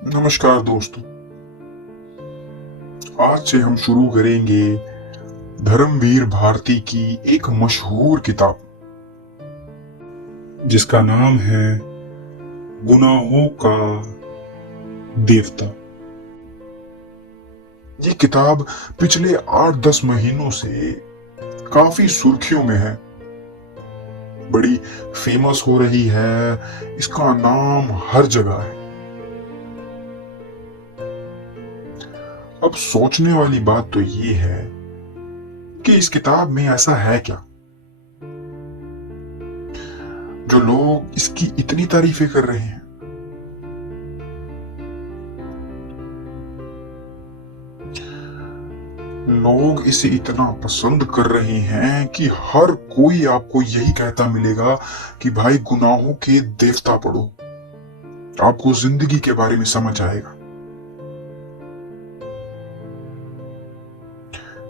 नमस्कार दोस्तों। आज से हम शुरू करेंगे धर्मवीर भारती की एक मशहूर किताब जिसका नाम है गुनाहों का देवता। ये किताब पिछले 8-10 महीनों से काफी सुर्खियों में है, बड़ी फेमस हो रही है, इसका नाम हर जगह है। अब सोचने वाली बात तो ये है कि इस किताब में ऐसा है क्या जो लोग इसकी इतनी तारीफें कर रहे हैं। लोग इसे इतना पसंद कर रहे हैं कि हर कोई आपको यही कहता मिलेगा कि भाई गुनाहों के देवता पढ़ो, आपको जिंदगी के बारे में समझ आएगा।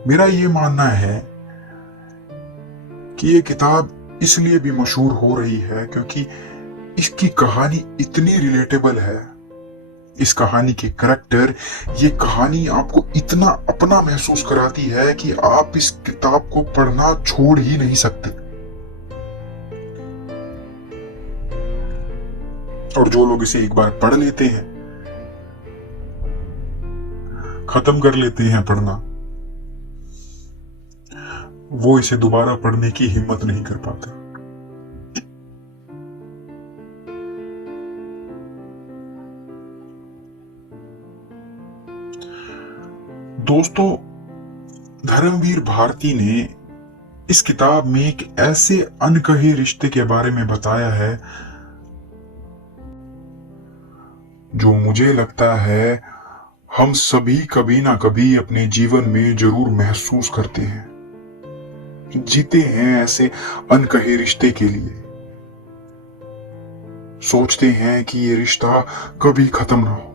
मेरा ये मानना है कि ये किताब इसलिए भी मशहूर हो रही है क्योंकि इसकी कहानी इतनी रिलेटेबल है। इस कहानी के करैक्टर, ये कहानी आपको इतना अपना महसूस कराती है कि आप इस किताब को पढ़ना छोड़ ही नहीं सकते। और जो लोग इसे एक बार पढ़ लेते हैं, खत्म कर लेते हैं पढ़ना, वो इसे दोबारा पढ़ने की हिम्मत नहीं कर पाते। दोस्तों, धर्मवीर भारती ने इस किताब में एक ऐसे अनकहे रिश्ते के बारे में बताया है जो मुझे लगता है हम सभी कभी ना कभी अपने जीवन में जरूर महसूस करते हैं, जीते हैं ऐसे अनकहे रिश्ते के लिए। सोचते हैं कि ये रिश्ता कभी खत्म ना हो।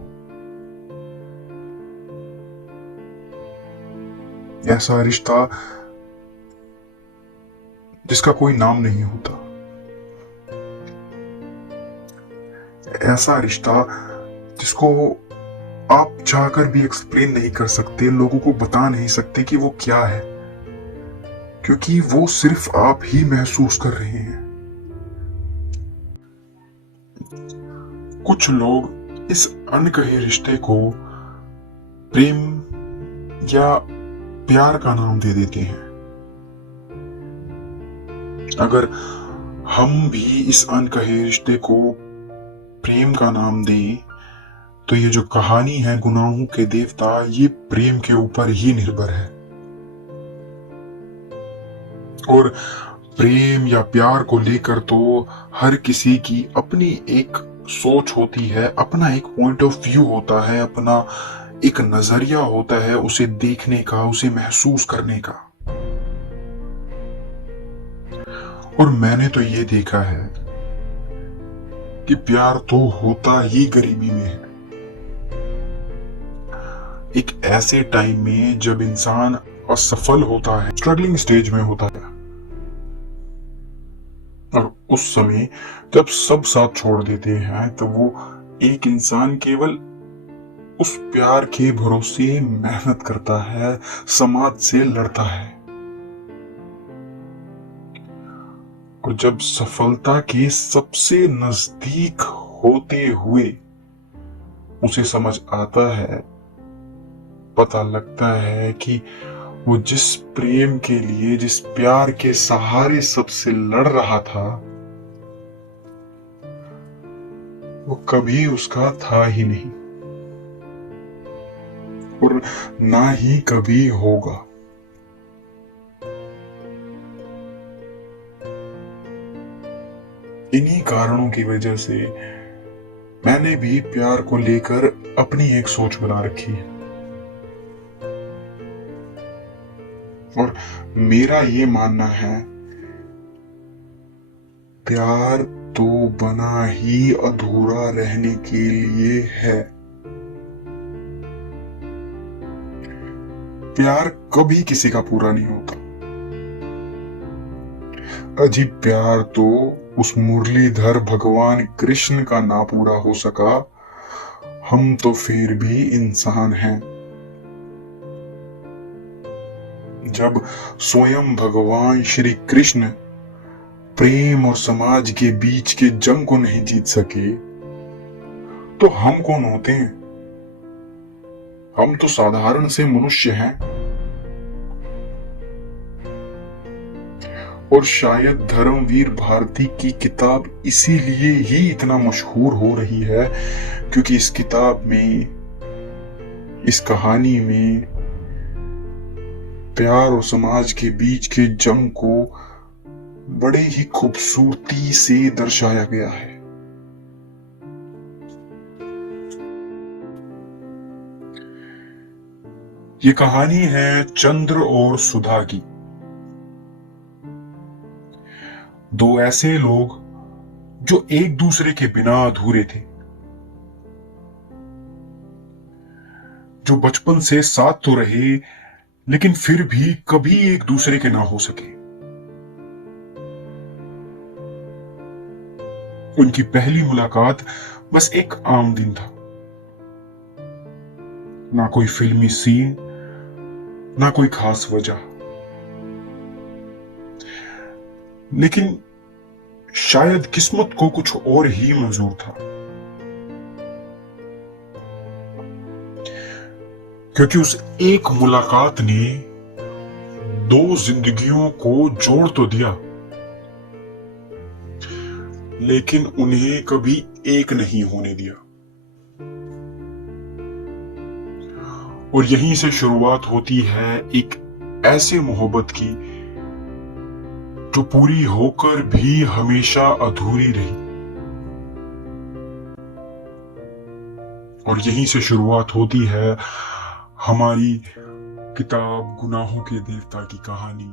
ऐसा रिश्ता जिसका कोई नाम नहीं होता, ऐसा रिश्ता जिसको आप चाहकर भी एक्सप्लेन नहीं कर सकते, लोगों को बता नहीं सकते कि वो क्या है, क्योंकि वो सिर्फ आप ही महसूस कर रहे हैं। कुछ लोग इस अनकहे रिश्ते को प्रेम या प्यार का नाम दे देते हैं। अगर हम भी इस अनकहे रिश्ते को प्रेम का नाम दें तो ये जो कहानी है गुनाहों के देवता, ये प्रेम के ऊपर ही निर्भर है। और प्रेम या प्यार को लेकर तो हर किसी की अपनी एक सोच होती है, अपना एक पॉइंट ऑफ व्यू होता है, अपना एक नजरिया होता है उसे देखने का, उसे महसूस करने का। और मैंने तो ये देखा है कि प्यार तो होता ही गरीबी में है, एक ऐसे टाइम में जब इंसान असफल होता है, स्ट्रगलिंग स्टेज में होता है, और उस समय जब सब साथ छोड़ देते हैं तो वो एक इंसान केवल उस प्यार के भरोसे मेहनत करता है, समाज से लड़ता है। और जब सफलता के सबसे नजदीक होते हुए उसे समझ आता है, पता लगता है कि वो जिस प्रेम के लिए, जिस प्यार के सहारे सबसे लड़ रहा था, वो कभी उसका था ही नहीं और ना ही कभी होगा। इन्हीं कारणों की वजह से मैंने भी प्यार को लेकर अपनी एक सोच बना रखी है। और मेरा ये मानना है, प्यार तो बना ही अधूरा रहने के लिए है। प्यार कभी किसी का पूरा नहीं होता। अजीब प्यार तो उस मुरलीधर भगवान कृष्ण का ना पूरा हो सका, हम तो फिर भी इंसान हैं। जब स्वयं भगवान श्री कृष्ण प्रेम और समाज के बीच के जंग को नहीं जीत सके, तो हम कौन होते हैं? हम तो साधारण से मनुष्य हैं। और शायद धर्मवीर भारती की किताब इसीलिए ही इतना मशहूर हो रही है, क्योंकि इस किताब में, इस कहानी में प्यार और समाज के बीच के जंग को बड़े ही खूबसूरती से दर्शाया गया है। ये कहानी है चंद्र और सुधा की। दो ऐसे लोग जो एक दूसरे के बिना अधूरे थे, जो बचपन से साथ तो रहे लेकिन फिर भी कभी एक दूसरे के ना हो सके। उनकी पहली मुलाकात बस एक आम दिन था। ना कोई फिल्मी सीन, ना कोई खास वजह, लेकिन शायद किस्मत को कुछ और ही मंजूर था। क्योंकि उस एक मुलाकात ने दो जिंदगियों को जोड़ तो दिया, लेकिन उन्हें कभी एक नहीं होने दिया। और यहीं से शुरुआत होती है एक ऐसे मोहब्बत की जो पूरी होकर भी हमेशा अधूरी रही। और यहीं से शुरुआत होती है हमारी किताब गुनाहों के देवता की कहानी।